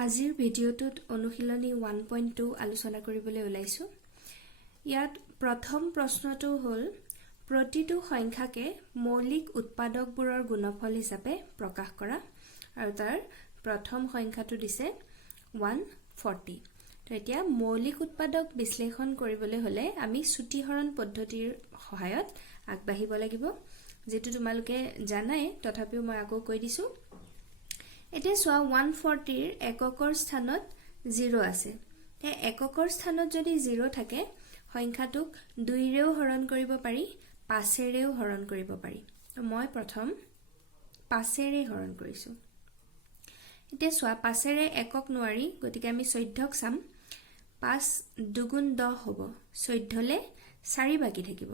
আজিৰ ভিডিঅ'টোত অনুশীলনী 1.2 আলোচনা কৰিবলৈ ওলাইছো। ইয়াত প্ৰথম প্ৰশ্নটো হ'ল প্ৰতিটো সংখ্যাকে মৌলিক উৎপাদকবোৰৰ গুণফল হিচাপে প্ৰকাশ কৰা আৰু তাৰ প্ৰথম সংখ্যাটো দিছে 140। তো এতিয়া মৌলিক উৎপাদক বিশ্লেষণ কৰিবলৈ হলে আমি ছুটিহৰণ পদ্ধতিৰ সহায়ত আগবাঢ়িব লাগিব, যেটো তোমালোকে জানাই, তথাপিও মই আকৌ কৈ দিছো। এতিয়া সোয়া 140 ৰ এককৰ স্থানত 0 আছে। তে এককৰ স্থানত যদি 0 থাকে সংখ্যাটোক 2 ৰেও হৰণ কৰিব পাৰি, 5 ৰেও হৰণ কৰিব পাৰি। তো মই প্ৰথম 5 ৰে হৰণ কৰিছো। এতিয়া সোয়া 5 ৰে একক নোৱাৰি, গতিকে আমি 14ক চাম। 5 দুগুণ 10 হ'ব, 14 লে 4 বাকি থাকিব।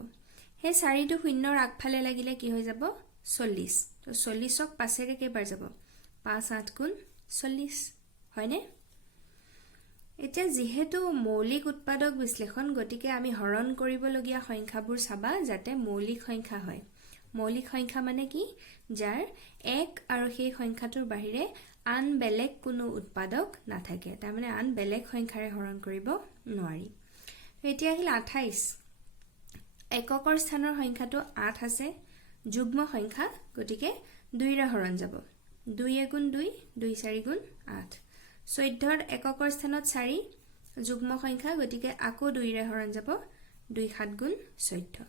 হে 4টো শূন্যৰ আগফালে লাগিলে কি হৈ যাব 40। তো 40ক 5 ৰে কেইবাৰ যাব 5 8 গুণ 40 হয়নে? এতিয়া যেহেতু মৌলিক উৎপাদক বিশ্লেষণ, গতিকে আমি হৰণ কৰিবলগীয়া সংখ্যাবোৰ চাবা যাতে মৌলিক সংখ্যা হয়। মৌলিক সংখ্যা মানে কি? যাৰ 1 আৰু সেই সংখ্যাটোৰ বাহিৰে আন বেলেগ কোনো উৎপাদক নাথাকে। তাৰ মানে আন বেলেগ সংখ্যাৰে হৰণ কৰিব নোৱাৰি। এতিয়া আহিল 28। এককৰ স্থানৰ সংখ্যাটো 8 আছে, যুগ্ম সংখ্যা, গতিকে 2 ৰে হৰণ যাব। 2 গুণ 2, 2 4 গুণ 8। 14ৰ এককৰ স্থানত 4, যুগ্ম সংখ্যা, গতিকে আকৌ 2 ৰে হৰণ যাব। 2 7 গুণ 14।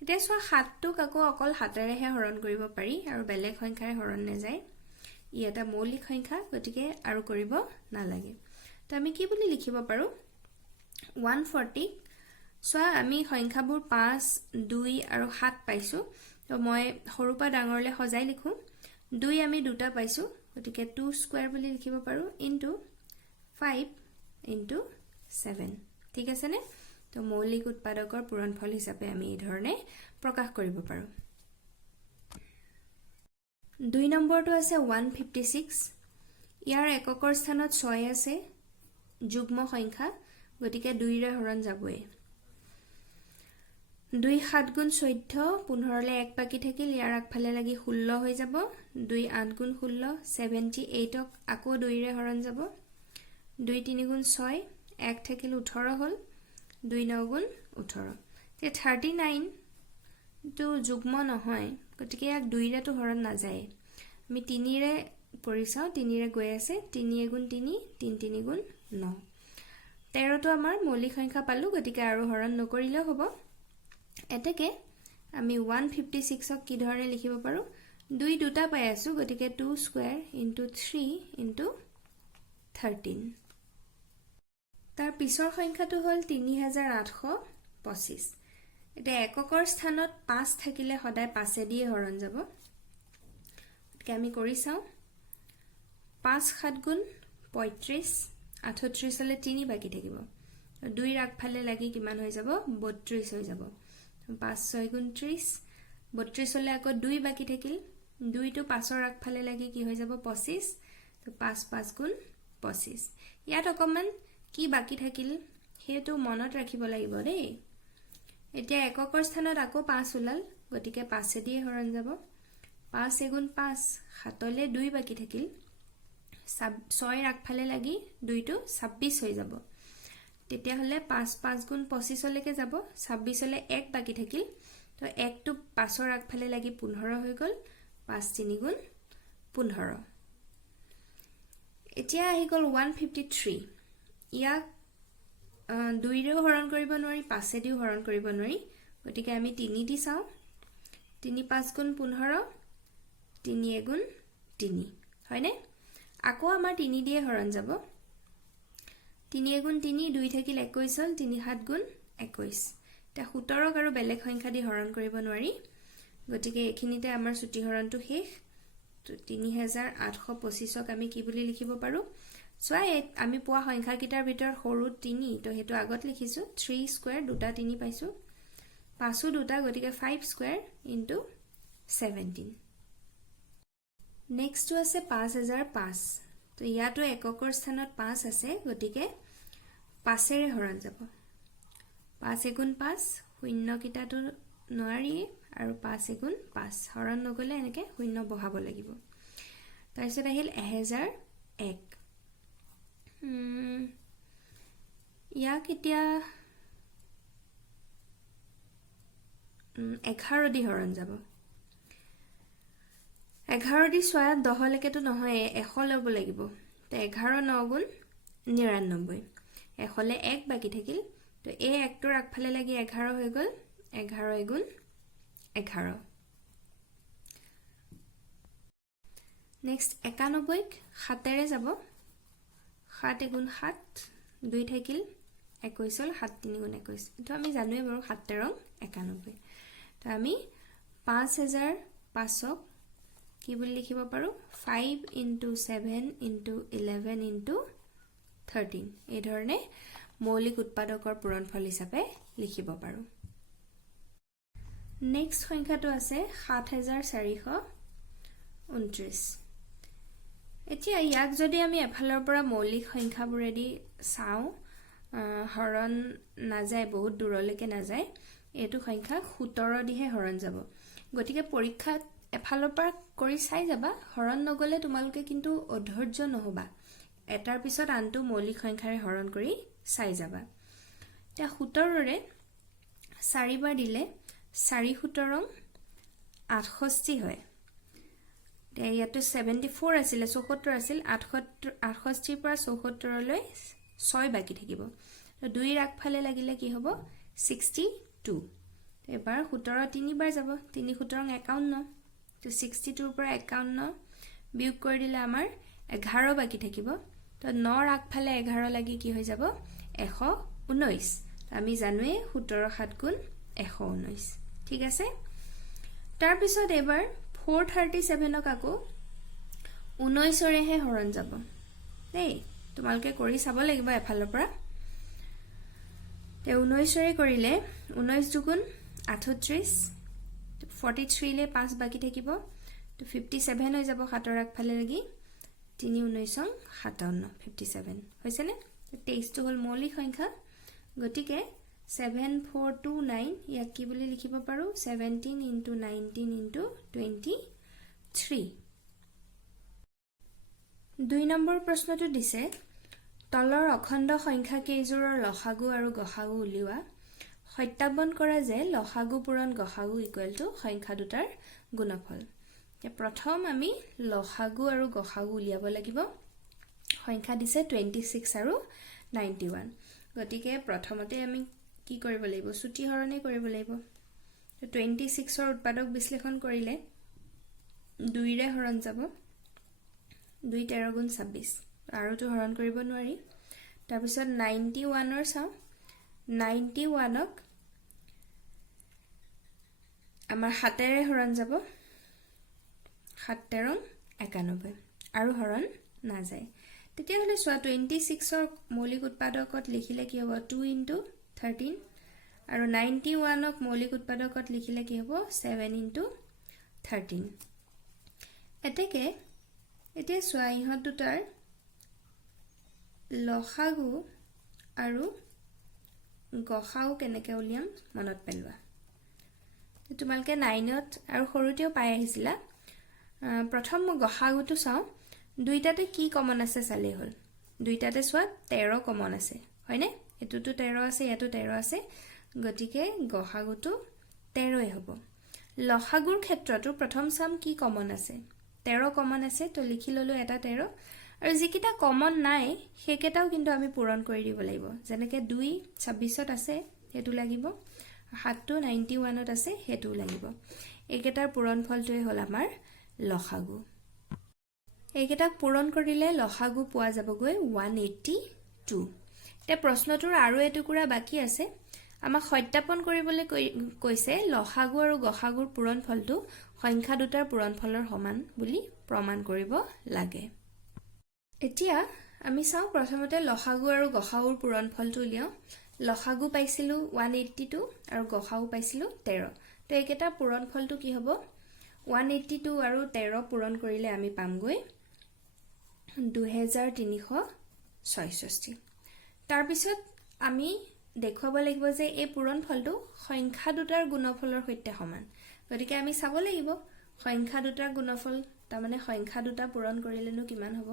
এতিয়া সোয়া 7টোক আকৌ অকল 7 ৰেহে হৰণ কৰিব পাৰি আৰু বেলেগ সংখ্যাৰে হৰণ নাযায়। ই এটা মৌলিক সংখ্যা, গতিকে আৰু কৰিব নালাগে। তো আমি কি বুলি লিখিব পাৰো 140। সোয়া আমি সংখ্যাবোৰ 5 2 আৰু 7 পাইছো। তো মই সৰু পৰা ডাঙৰলে সজাই লিখো। 2 আমি দুটা পাইছো, গতিকে 2 স্কয়াৰ বুলি লিখিব পাৰো ইনটু 5 ইনটু 7। ঠিক আছে নে? তো মৌলিক উৎপাদকৰ পূৰণফল হিচাপে আমি এই ধৰণে প্ৰকাশ কৰিব পাৰো। 2 নম্বৰটো আছে 156। ইয়াৰ এককৰ স্থানত 6 আছে, যুগ্ম সংখ্যা, গতিকে 2 ৰে হৰণ যাবই। 2 7 গুণ 14, 15 লে 1 বাকি থাকিল, ইয়াৰ আগফালে লাগি 16 হৈ যাব। 2 8 গুণ 16, 78ক আকৌ 2 ৰে হৰণ যাব। 2 3 গুণ 6, 1 থাকিল 18 হল। 2 9 গুণ 18। তে 39 তো যুগ্ম নহয়, গতিকে ইয়াক 2 ৰেটো হৰণ নাযায়। আমি 3 ৰে কৰি চাও, 3 ৰে গৈ আছে। 3 গুণ 3, 3 3 গুণ 9। 13টো আমাৰ মৌলিক সংখ্যা পালো, গতিকে আৰু হৰণ নকৰিলেও হ'ব। এতেকে আমি 156ক কি ধৰণে লিখিব পাৰো 2 দুটা পাই আছো, গতিকে 2 স্কয়াৰ ইনটু 3 ইনটু 13। তাৰ পিছৰ সংখ্যাটো হ'ল 3825। এটা এককৰ স্থানত 5 থাকিলে সদায় 5 দিয়ে হৰণ যাব। গতিকে আমি কৰি চাও। 5 7 গুণ 35, 38 হলে 3 বাকি থাকিব। 2 ৰ আগফালে লাগি কিমান হৈ যাব 32 হৈ যাব। 5 6 গুণ 30, 32 হলে আকৌ 2 বাকি থাকিল। 2 টো 5ৰ আগফালে লাগি কি হৈ যাব 25। তো 5 5 গুণ 25। ইয়াত অকমান কি বাকি থাকিল হেতু মনত ৰাখিব লাগিব দেই। এতিয়া এককৰ স্থানত আকৌ 5 ওলাল, গতিকে 5 দিয়ে হৰণ যাব। 5 গুণ 5, 7 লে 2 বাকি থাকিল। 6ৰ আগফালে লাগি 2 টো 26 হৈ যাব। তেতিয়া হলে 5 5 গুণ 25 লৈকে যাব। 26 হলে 1 বাকি থাকিল। তো 1 টো 5ৰ আগফালে লাগি 15 হৈ গল। 5 3 গুণ 15। এতিয়া আহি গল 153। ইয়াক 2 ৰেও হৰণ কৰিব নোৱাৰি, 5 দিও হৰণ কৰিব নোৱাৰি, গতিকে আমি 3 দি চাও। 3 5 গুণ 15, 3 গুণ 3 হয়নে? আকৌ আমাৰ 3 দিয়ে হৰণ যাব। 3 গুণ 3, 2 থাকিল 21 হল। 3 7 গুণ 21। এটা 17ক আৰু বেলেগ সংখ্যা দি হৰণ কৰিব নোৱাৰি, গতিকে এইখিনিতে আমাৰ ছুটিহৰণটো শেষ। তো 3825ক আমি কি বুলি লিখিব পাৰো সোয়া আমি পোৱা সংখ্যা কিটাৰ ভিতৰত সৰু 3, তো হেতু আগত লিখিছো। 3 স্কয়াৰ দুটা 3 পাইছো, 5ও দুটা, গতিকে 5 স্কয়াৰ ইনটু 17। নেক্সটটো আছে 5005। তো ইয়াতো এককৰ স্থানত 5 আছে, গতিকে 5 ৰে হৰণ যাব। 5 গুণ 5, শূন্য কিটাটো নোৱাৰি, আৰু 5 গুণ 5 হৰণ নগলে এনেকে শূন্য বহাব লাগিব। তাৰপিছত আহিল 1001। ইয়াক এতিয়া 11 দি হৰণ যাব 11 দি সোয়া 10 লৈকেতো নহয় 100 ল'ব লাগিব তো 11 9 গুণ 99 100 লে 1 বাকি থাকিল তো এই একটোৰ আগফালে লাগি 11 হৈ গল 11 গুণ 11 নেক্সট 91 7 ৰে যাব 7 গুণ 7 2 থাকিল 21 হল 7 3 গুণ 21 তো আমি জানোৱে বাৰু 7 ৰং 91 তো আমি 5500 কি বুলি লিখিব পাৰো 5 * 7 * 11 * 13 এই ধৰণে মৌলিক উৎপাদকৰ পূৰণফল হিচাপে লিখিব পাৰো নেক্সট সংখ্যাটো আছে 7429 এতিয়া ইয়াক যদি আমি এফালৰ পৰা মৌলিক সংখ্যাবোৰেদি চাও হৰণ নাযায় বহুত দূৰলৈকে নাযায় এটো সংখ্যা 17 দিহে হৰণ যাব গতিকে পৰীক্ষাত এফালৰ পৰা কৰি চাই যাবা হৰণ নগলে তোমালোকে কিন্তু অধৈৰ্য নহবা এটাৰ পিছত আনটো মৌলিক সংখ্যাৰে হৰণ কৰি চাই যাবা তে 17 ৰে 4 বাৰ দিলে 4 17 68 হয় তে ইয়াটো 74 আছিল 74 আছিল 68 পৰা 74 লৈ 6 বাকি থাকিব তো 2 ৰ আগফালে লাগিলে কি হ'ব 62 এবাৰ 17 3 বাৰ যাব 3 17 51 তো 62 ৰ পৰা 51 বিয়োগ কৰি দিলে আমাৰ 11 বাকি থাকিব তো 9 ৰ আগফালে 11 লাগি কি হৈ যাব 119 আমি জানোৱে 17 7 গুণ 119 ঠিক আছে তাৰ পিছত এবাৰ 437 ক আকৌ 19 ৰেহে হৰণ যাব দেই তোমালোকে কৰি চাব লাগিব এফালৰ পৰা তে 19 ৰে কৰিলে 19 দুগুণ 38 43 লে 5 বাকি থাকিব তো 57 হৈ যাব 7 ৰ আগফালে লাগি 3 19 57 57 হৈছে নে 23 টো হল মৌলিক সংখ্যা গতিকে 7429 ইয়াক কি বুলি লিখিব পাৰো 17 * 19 * 23 2 নম্বৰ প্ৰশ্নটো দিছে তলৰ অখণ্ড সংখ্যা কেইজোৰৰ লসাগু আৰু গসাগু উলিওৱা সত্যাপন কৰা যে লসাগু পূৰণ গসাগু = সংখ্যা দুটাৰ গুণফল প্ৰথম আমি লসাগু আৰু গসাগু উলিয়াব লাগিব সংখ্যা দিছে 26 আৰু 91 গতিকে প্ৰথমতে আমি কি কৰিব লাগিব সূচী হৰণে কৰিব লাগিব 26 ৰ উৎপাদক বিশ্লেষণ কৰিলে 2 ৰে হৰণ যাব 2 13 গুণ 26 আৰু তো হৰণ কৰিব নোৱাৰি তাৰ পিছত 91 ৰ চাও 91 ক আমাৰ 7 ৰে হৰণ যাব 7 13 91 আৰু হৰণ না যায় তেতিয়া হলে সোয়া 26 ৰ মৌলিক উৎপাদকত লিখিলে কি হ'ব 2 * 13 আৰু 91 ক মৌলিক উৎপাদকত লিখিলে কি হ'ব 7 * 13 এতেকে এতিয়া সোয়া ইহত দুটাৰ লসাগু আৰু গসাগু কেনেকে উলিয়াম মনত পেলোৱা তোমালকে 9ত আৰু সৰুতেও পাই আহিছিলা প্ৰথম গসাগুটো চাও দুইটাতে কি কমন আছে চালে হল দুইটাতে সোয়া 13 কমন আছে হয়নে এতুটো 13 আছে ইয়াতো 13 আছে গতিকে গসাগুটো 13 হ'ব লসাগুৰ ক্ষেত্ৰটো প্ৰথম চাম কি কমন আছে 13 কমন আছে তো লিখি ললো এটা 13 আৰু যিকিটা কমন নাই হেকেটাও কিন্তু আমি পূৰণ কৰি দিব লাগিব যেনেকে 2 26ত আছে হেতু লাগিব 7 টো 91ত আছে হেতু লাগিব একেটাৰ পূৰণফলটোই হল আমাৰ লসাগু এইকেইটাক পূৰণ কৰিলে লসাগু পোৱা যাবগৈ 182 তে প্ৰশ্নটোৰ আৰু এটুকুৰা বাকি আছে আমাক সত্যাপন কৰিবলৈ কৈছে লসাগু আৰু গসাগুৰ পূৰণফলটো সংখ্যা দুটাৰ পূৰণফলৰ সমান বুলি প্ৰমাণ কৰিব লাগে এতিয়া আমি চাও প্ৰথমতে লসাগু আৰু গসাগুৰ পূৰণফলটো উলিয়াও লসাগু পাইছিলো 182 আৰু গসাগু পাইছিলো 13 তো এইকেইটা পূৰণফলটো কি হ'ব 182 আৰু 13 পূৰণ কৰিলে আমি পামগৈ 2366 তাৰ পিছত আমি দেখুৱাব লাগিব যে এই পূৰণফলটো সংখ্যা দুটাৰ গুণফলৰ সৈতে সমান গতিকে আমি চাব লাগিব সংখ্যা দুটাৰ গুণফল তাৰ মানে সংখ্যা দুটা পূৰণ কৰিলেনো কিমান হ'ব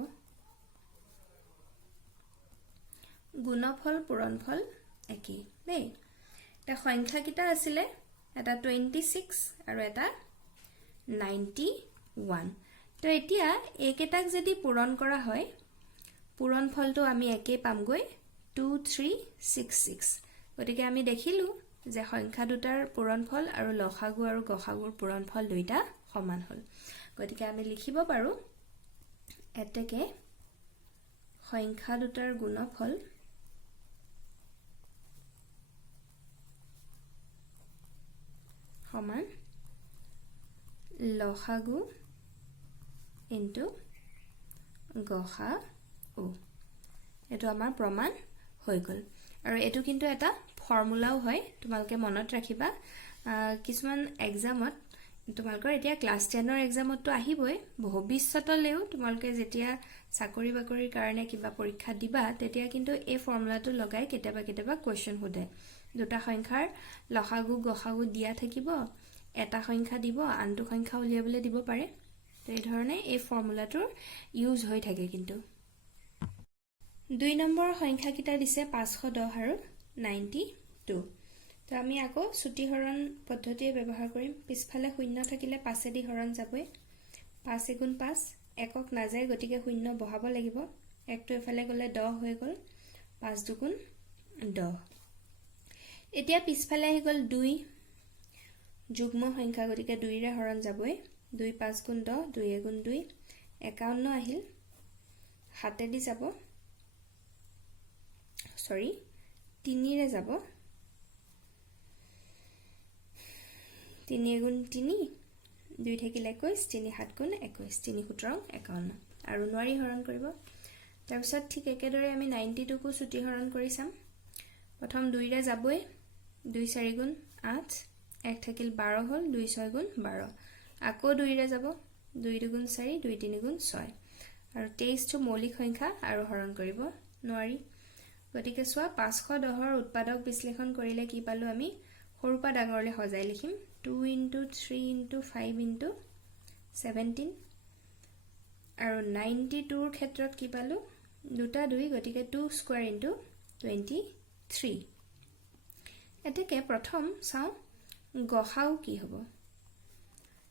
গুণফল পূৰণফল একেই দেই এটা সংখ্যা কিটা আছিলে এটা 26 আৰু এটা 91 তো এতিয়া একেটাক যদি পূৰণ কৰা হয় পূৰণফলটো আমি একেই পামগৈ 2366 গতিকে আমি দেখিলো যে সংখ্যা দুটাৰ পূৰণফল আৰু লসাগু আৰু গসাগুৰ পূৰণফল দুইটা সমান হ'ল গতিকে আমি লিখিব পাৰো এতেকে সংখ্যা দুটাৰ গুণফল সমান লসাগু ইনটু গসাগু এটো আমাৰ প্ৰমাণ হৈ গল আৰু এটো কিন্তু এটা ফৰ্মুলাও হয় তোমালকে মনত ৰাখিবা কিছুমান এক্সামত তোমালকৰ এতিয়া ক্লাস 10 ৰ এক্সামত তো আহিবই ভৱিষ্যতলৈও তোমালকে যেতিয়া চাকৰি বাকৰিৰ কাৰণে কিবা পৰীক্ষা দিবা তেতিয়া কিন্তু এই ফৰ্মুলাটো লগাই কেতিয়াবা কেতিয়াবা কোৱেশ্চন সোধে দুটা সংখ্যাৰ লসাগু গসাগু দিয়া থাকিব এটা সংখ্যা দিব আনটো সংখ্যা উলিয়াবলৈ দিব পাৰে তো এই ধৰণে এই ফৰ্মুলাটোৰ ইউজ হৈ থাকে কিন্তু 2 নম্বৰ সংখ্যা কিটা দিছে 510 আৰু 92 তো আমি আকৌ ছুটি হৰণ পদ্ধতিয়ে ব্যৱহাৰ কৰিম পিছফালে শূন্য থাকিলে 5 দি হৰণ যাবই 5 গুণ 5 একক নাযায় গতিকে শূন্য বহাব লাগিব একটো এফালে গলে 10 হৈ গল 5 দুগুণ 10 এতিয়া পিছফালে আহি গল 2 যুগ্ম সংখ্যা গতিকে 2 ৰে হৰণ যাবই 2 5 গুণ 10 2 গুণ 2 51 আহিল হাতে দি যাব সৰি 3 ৰে যাব 3 গুণ 3 2 থাকিলে 21 3 7 গুণ 21 3 17 51 আৰু নোৱাৰি হৰণ কৰিব তাৰ পিছত ঠিক একেদৰে আমি 92 কো ছুটি হৰণ কৰি চাম প্ৰথম 2 ৰে যাবই 2 4 গুণ 8 1 থাকিল 12 হল 2 6 গুণ 12 আকৌ 2 ৰে যাব 2 2 গুণ 4 2 3 গুণ 6 আৰু 23 টো মৌলিক সংখ্যা আৰু হৰণ কৰিব নোৱাৰি গতিকে সোৱা 510 ৰ উৎপাদক বিশ্লেষণ কৰিলে কি পালো আমি সৰুপা ডাঙৰলে সজাই লিখিম 2 into 3 into 5 into 17 আৰু 92 ৰ ক্ষেত্ৰত কি পালো দুটা 2 গতিকে 2 স্কয়াৰ into 23 এতেকে প্ৰথম চাও গসাউ কি হ'ব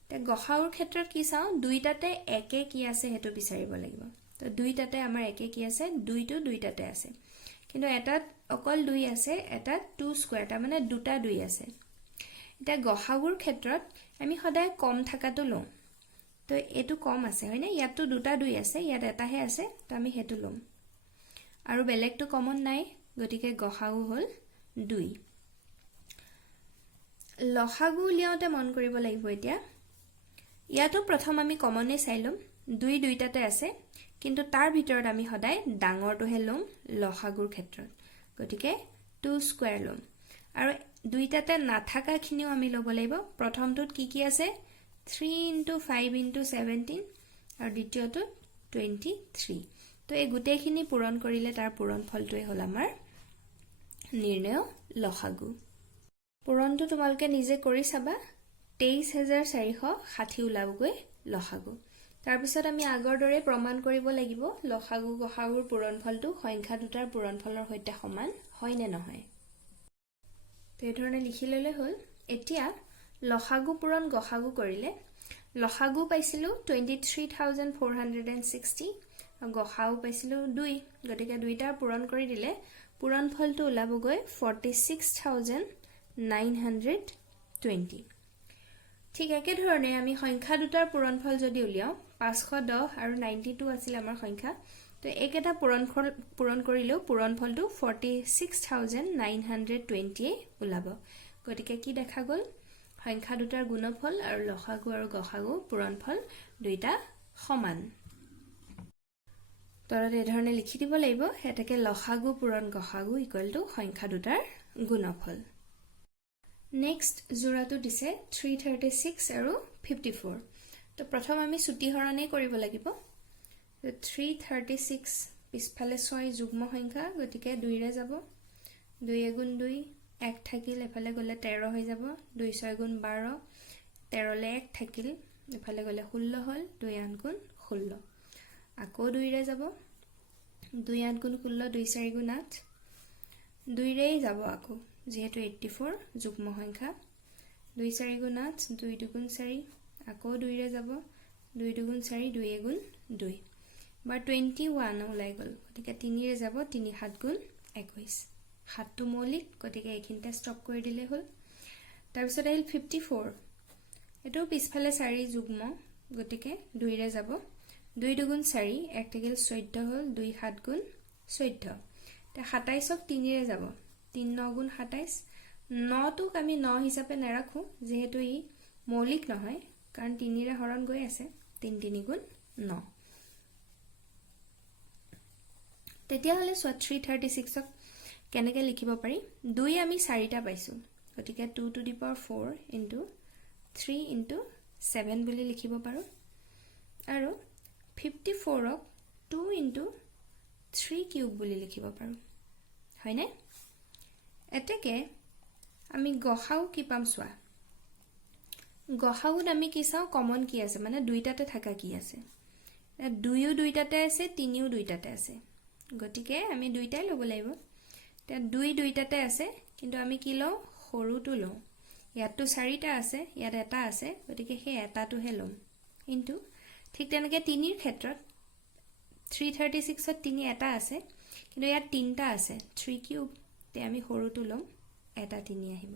তে গসাউৰ ক্ষেত্ৰত কি চাও দুইটাতে একে কি আছে হেতু বিচাৰিব লাগিব তো দুইটাতে আমাৰ একে কি আছে দুইটো দুইটাতে আছে কিন্তু এটাত অকল 2 আছে এটাত 2 স্কয়াৰ তা মানে দুটা 2 আছে এটা গসাগুৰ ক্ষেত্ৰত আমি সদায় কম থাকাটো লম তো এটো কম আছে হয়নে ইয়াতো দুটা 2 আছে ইয়াত এটাহে আছে তো আমি হেতু লম আৰু বেলেগটো কমন নাই গতিকে গসাগু হল 2 লসাগু লিয়াওতে মন কৰিব লাগিব এতিয়া ইয়াতো প্ৰথম আমি কমনে চাইলম 2 দুইটাতে আছে কিন্তু তাৰ ভিতৰত আমি সদায় ডাঙৰটোহে লম লসাগুৰ ক্ষেত্ৰত গতিকে 2 স্কয়াৰ লম আৰু দুইটাতে নাথাকা খিনিও আমি লব লাগিব প্ৰথমটোত কি আছে 3 into 5 into 17 আৰু দ্বিতীয়টো 23 তো এই গুটেখিনি পূৰণ কৰিলে তাৰ পূৰণফলটোৱে হল আমাৰ নিৰ্ণয় লসাগু পূৰণটো তোমালকে নিজে কৰি চাবা 23460 ওলাবগৈ লসাগু তাৰ পিছত আমি আগৰ দৰে প্ৰমাণ কৰিব লাগিব লসাগু গসাগুৰ পূৰণফলটো সংখ্যা দুটাৰ পূৰণফলৰ সৈতে সমান হয় নে নহয় তো এই ধৰণে লিখি ললে হল এতিয়া লসাগু পূৰণ গসাগু কৰিলে লসাগু পাইছিলো 23460 আৰু গসাগু পাইছিলো 2 গতিকে দুইটাৰ পূৰণ কৰি দিলে পূৰণফলটো ওলাবগৈ 46920 ঠিক একে ধৰণে আমি সংখ্যা দুটাৰ পূৰণফল যদি উলিয়াও 510 আৰু 92 আছিল আমাৰ সংখ্যা তো একেটা পূৰণ কৰিলেও পূৰণফলটো 46920 ওলাব গতিকে কি দেখা গল সংখ্যা দুটাৰ গুণফল আৰু লসাগু আৰু গসাগু পূৰণফল দুইটা সমান তলত এই ধৰণে লিখি দিব লাগিব এটাকে লসাগু পূৰণ গসাগু ইকুৱেল টু সংখ্যা দুটাৰ গুণফল নেক্সট জোৰাটো দিছে 336 আৰু 54 তো প্ৰথম আমি ছুটি হৰণে কৰিব লাগিব 336 পিছফালে 6 যুগ্ম সংখ্যা গতিকে 2 ৰে যাব 2 গুণ 2 1 থাকিল এফালে গলে 13 হৈ যাব 2 6 গুণ 12 13 লে 1 থাকিল এফালে গলে 16 হল 2 8 গুণ 16 আকৌ 2 ৰে যাব 2 8 গুণ 16 2 4 গুণ 8 2ৰেই যাব আকৌ যেহেতু 84 যুগ্ম সংখ্যা 2 4 গুণ 8 2 2 গুণ 4 আকৌ 2ৰে যাব 2 2 গুণ 4 2 গুণ 2 বা 21 ওলাই গল গতিকে 3ৰে যাব 3 7 গুণ 21 7টো মৌলিক গতিকে এইখিনিতে ষ্টপ কৰি দিলে হল তাৰ পিছত আহিল 54 এটো পিছফালে 4 যুগ্ম গতিকে 2ৰে যাব 2 2 গুণ 4 1 থাকিল 14 হল 2 7 গুণ 14 তে 27ক 3ৰে যাব 3 9 গুণ 27 9টোক আমি 9 হিচাপে নাৰাখো যেহেতু ই মৌলিক নহয় কাৰণ 3ৰে হৰণ গৈ আছে 3 3 গুণ 9 তেতিয়া হলে 336ক কেনেকৈ লিখিব পাৰি 2 আমি 4টা পাইছো গতিকে 2 to the power 4 into 3 into 7 বুলি লিখিব পাৰো আৰু 54ক 2 into 3 কিউব বুলি লিখিব পাৰো হয়নে এতেকে আমি গহাও কি পাম সোৱা গহাউত আমি কি চাও কমন কি আছে মানে দুইটাতে থাকা কি আছে দুইও দুইটাতে আছে তিনিও দুইটাতে আছে গতিকে আমি দুইটাই লব লাগিব তে দুই দুইটাতে আছে কিন্তু আমি কি লও সৰুটো লও ইয়াতো 4টা আছে ইয়াত এটা আছে গতিকে হে এটাটোহে লম কিন্তু ঠিক তেনেকে 3ৰ ক্ষেত্ৰত 336ত 3 এটা আছে কিন্তু ইয়াত 3টা আছে 3 কিউব তে আমি সৰুটো লম এটা 3 আহিব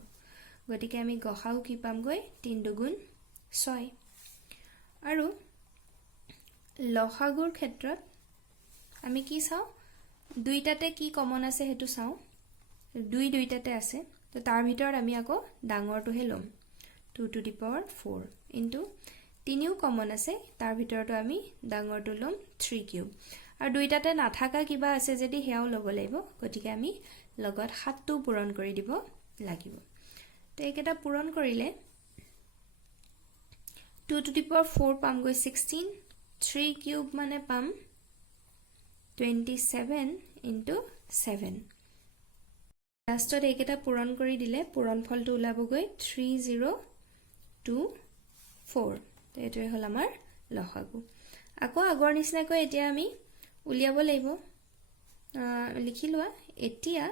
গতিকে আমি গহাও কি পাম গৈ 3 দুগুণ 6 আৰু লসাগুৰ ক্ষেত্ৰত আমি কি চাও দুইটাতে কি কমন আছে হেতু চাও দুই দুইটাতে আছে তো তাৰ ভিতৰত আমি আকৌ ডাঙৰটোহে লম 2 to the power 4 into 3ও common আছে তাৰ ভিতৰটো আমি ডাঙৰটো লম 3 কিউব আৰু দুইটাতে নাথাকা কিবা আছে যদি হেয়াও লব লাগিব গতিকে আমি লগত 7টো পূৰণ কৰি দিব লাগিব তো এইকেটা পূৰণ কৰিলে 2 to the power 4 পাম গৈ 16 3 কিউব মানে পাম 27 into 7 লাষ্টত এইকেটা পূৰণ কৰি দিলে পূৰণফলটো ওলাব গৈ 3024 তো এটোই হল আমাৰ লসাগু আকৌ আগৰ নিচিনাকৈ এতিয়া আমি উলিয়াব লাগিব লিখি লোৱা এতিয়া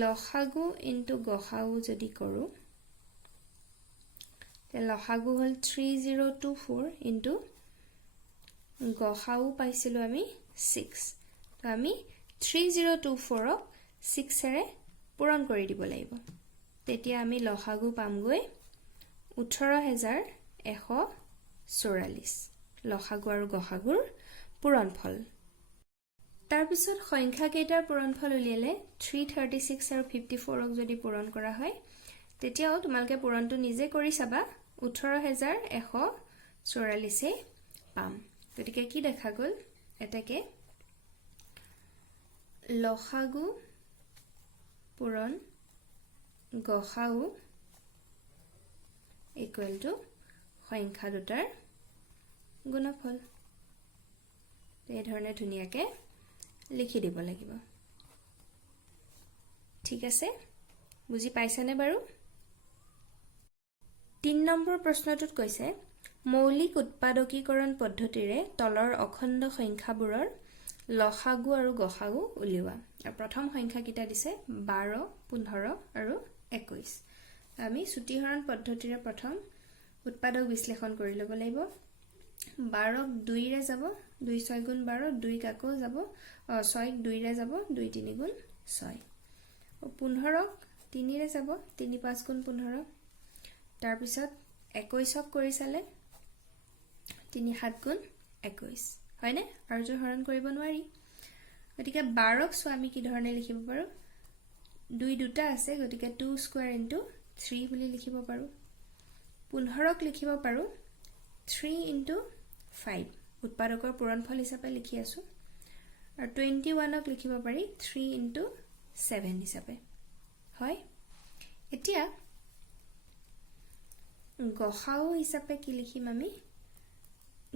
লসাগু ইনটু গসাউ যদি কৰো তে লসাগু হল 3024 ইনটু গসাউ পাইছিলো আমি 6 তো আমি 3024ক 6ৰে পূৰণ কৰি দিব লাগিব তেতিয়া আমি লসাগু পাম গৈ 18144 লসাগু আৰু গসাগুৰ পূৰণফল তাৰ পিছত সংখ্যা কেইটাৰ পূৰণফল উলিয়ালে 336 আৰু 54ক যদি পূৰণ কৰা হয় তেতিয়াও তোমালকে পূৰণটো নিজে কৰি চাবা 18144 পাম গতিকে কি দেখা গল এটাকে লসাগু পূৰণ গসাউ ইকুৱেল টু সংখ্যা দুটাৰ গুণফল এই ধৰণে ধুনিয়াকে লিখি দিব লাগিব ঠিক আছে বুজি পাইছানে বাৰু 3 নম্বৰ প্ৰশ্নটোত কৈছে মৌলিক উৎপাদকীকৰণ পদ্ধতিৰে তলৰ অখণ্ড সংখ্যাবোৰৰ লসাগু আৰু গসাগু উলিওৱা আৰু প্ৰথম সংখ্যা কিটা দিছে 12 15 আৰু 21 আমি ছুটিহৰণ পদ্ধতিৰে প্ৰথম উৎপাদক বিশ্লেষণ কৰি ল'ব লাগিব 12ক 2 ৰে যাব 2 6 গুণ 12 2 কাকো যাব 6ক 2 ৰে যাব 2 3 গুণ 6 আৰু 15ক 3 ৰে যাব 3 5 গুণ 15 তাৰ পিছত 21ক কৰি চালে 3 7 গুণ 21 হয়নে আৰু জোৰ হৰণ কৰিব নোৱাৰি গতিকে 12ক সো আমি কি ধৰণে লিখিব পাৰো 2 দুটা আছে গতিকে 2 স্কয়াৰ ইনটু 3 বুলি লিখিব পাৰো 15ক লিখিব পাৰো 3 ইনটু 5 উৎপাদকৰ পূৰণফল হিচাপে লিখি আছো আৰু 21ক লিখিব পাৰি 3 ইনটু 7 হিচাপে হয় এতিয়া গসাউ হিচাপে কি লিখিম আমি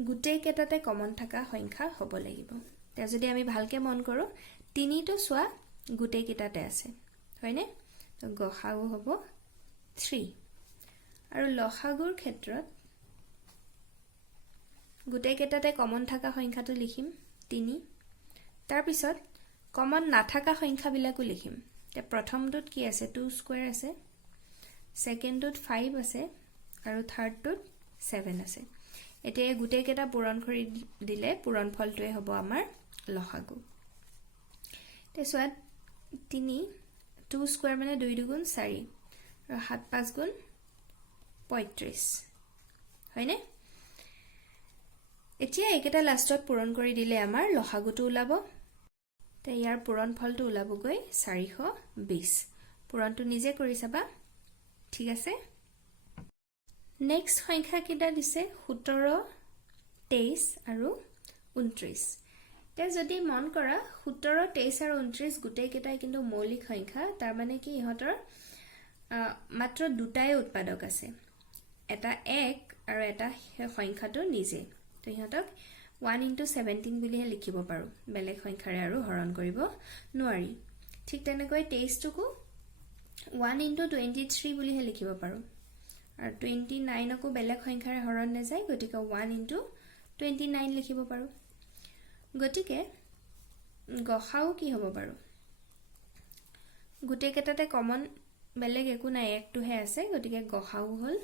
গুটেই কেটাতে কমন থাকা সংখ্যা হ'ব লাগিব তে যদি আমি ভালকে মন কৰো 3 তো সোৱা গুটেই কেটাতে আছে হয়নে তো গসাউ হ'ব 3 আৰু লসাগুৰ ক্ষেত্ৰত গুটেই কেটাতে কমন থাকা সংখ্যাটো লিখিম 3 তাৰ পিছত কমন নাথাকা সংখ্যাবিলাকো লিখিম তে প্ৰথমটোত কি আছে 2 স্কয়াৰ আছে সেকেন্ডটোত 5 আছে আৰু থাৰ্ডটোত 7 আছে এতিয়া গুটেই কেটা পূৰণ কৰি দিলে পূৰণফলটোৱে হ'ব আমাৰ লসাগু তে সোৱাত 3 2 স্কয়াৰ মানে 2 দুগুণ 4 আৰু 7 5 গুণ 35 হয়নে এতিয়া একেটা লাষ্টত পূৰণ কৰি দিলে আমাৰ লসাগুটো ওলাব তে ইয়াৰ পূৰণফলটো ওলাবগৈ 420 পূৰণটো নিজে কৰি চাবা ঠিক আছে নেক্সট সংখ্যা কিটা দিছে 17 23 আৰু 29 তে যদি মন কৰা 17 23 আৰু 29 গুটেই কেটাই কিন্তু মৌলিক সংখ্যা তাৰ মানে কি ইহঁতৰ মাত্ৰ দুটাই উৎপাদক আছে এটা 1 আৰু এটা সংখ্যাটো নিজে তো ইহঁতক 1 into 17 বুলিহে লিখিব পাৰো বেলেগ সংখ্যাৰে আৰু হৰণ কৰিব নোৱাৰি ঠিক তেনেকৈ 23 টুকু 1 into 23 বুলিহে লিখিব পাৰো আৰু 29 কো বেলেগ সংখ্যাৰে হৰণ নেযায় গতিকে 1 into 29 লিখিব পাৰো গতিকে গসাও কি হ'ব বাৰু গুটেই কেটাতে কমন বেলেগ একো নাই একটোহে আছে গতিকে গসাও হল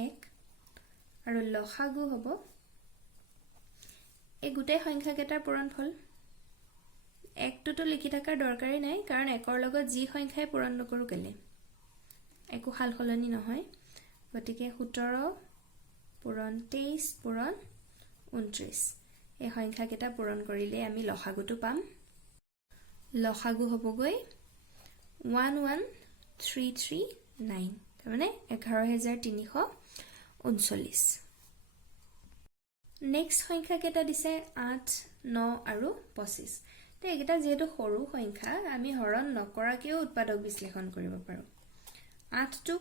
1 আৰু লসাগু হ'ব এই গুটেই সংখ্যা কেটাৰ পূৰণফল একটোটো লিখি থাকাৰ দৰকাৰি নাই কাৰণ একৰ লগত যি সংখ্যাই পূৰণ নকৰো কেলে একো হাল হলনি নহয় গতিকে 17 পূৰণ 23 পূৰণ 29 এই সংখ্যা কেটা পূৰণ কৰিলে আমি লসাগুটো পাম লসাগু হ'বগৈ 11339 মানে 11339 নেক্সট সংখ্যা কেটা দিছে 8 9 আৰু 25 তে এটা যেহেতু সৰু সংখ্যা আমি হৰণ নকৰাকেও উৎপাদক বিশ্লেষণ কৰিব পাৰো 8 টো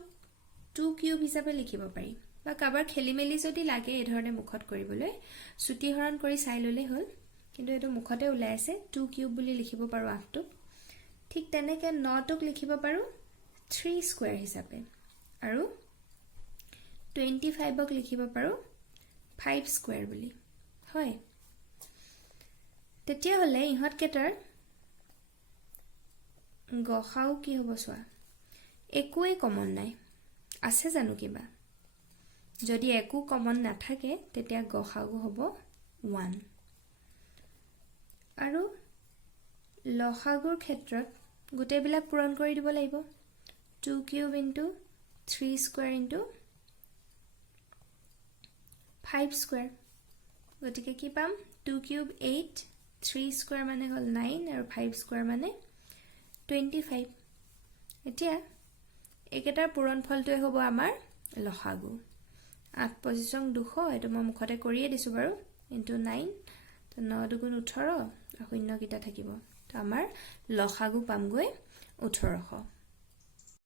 2 কিউব হিচাপে লিখিব পাৰি বা কাবাৰ খেলিমেলি যদি লাগে এই ধৰণে মুখত কৰিবলৈ সুতি হৰণ কৰি চাই ললে হ'ল কিন্তু এটো মুখতে ওলাই আছে 2 কিউব বুলি লিখিব পাৰো 8 টো ঠিক তেনেকে 9 টোক লিখিব পাৰো 3 স্কয়াৰ হিচাপে আৰু 25 ক লিখিব পাৰো 5 স্কয়াৰ বুলি হয় তেতিয়া হলে ইহত কেটাৰ গসাও কি হ'ব সোৱা একোই কমন নাই আছে জানো কিবা যদি একো কমন নাথাকে তেতিয়া গসাও হ'ব 1 আৰু লসাগুৰ ক্ষেত্ৰত গুটেইবিলাক পূৰণ কৰি দিব লাগিব 2 cube into 3 square into 5 square গতিকে কি পাম 2 কিউব 8 3 স্কয়াৰ মানে হল 9 আৰু 5 স্কয়াৰ মানে 25 এতিয়া একেটাৰ পূৰণফলটোৱে হ'ব আমাৰ লসাগু 8 পজিচন 200 এটো মই মুখতে কৰিয়ে দিছো বাৰু into 9 তো 9 দুগুণ 18 আৰু শূন্য কিটা থাকিব তো আমাৰ লসাগু পামগৈ 1800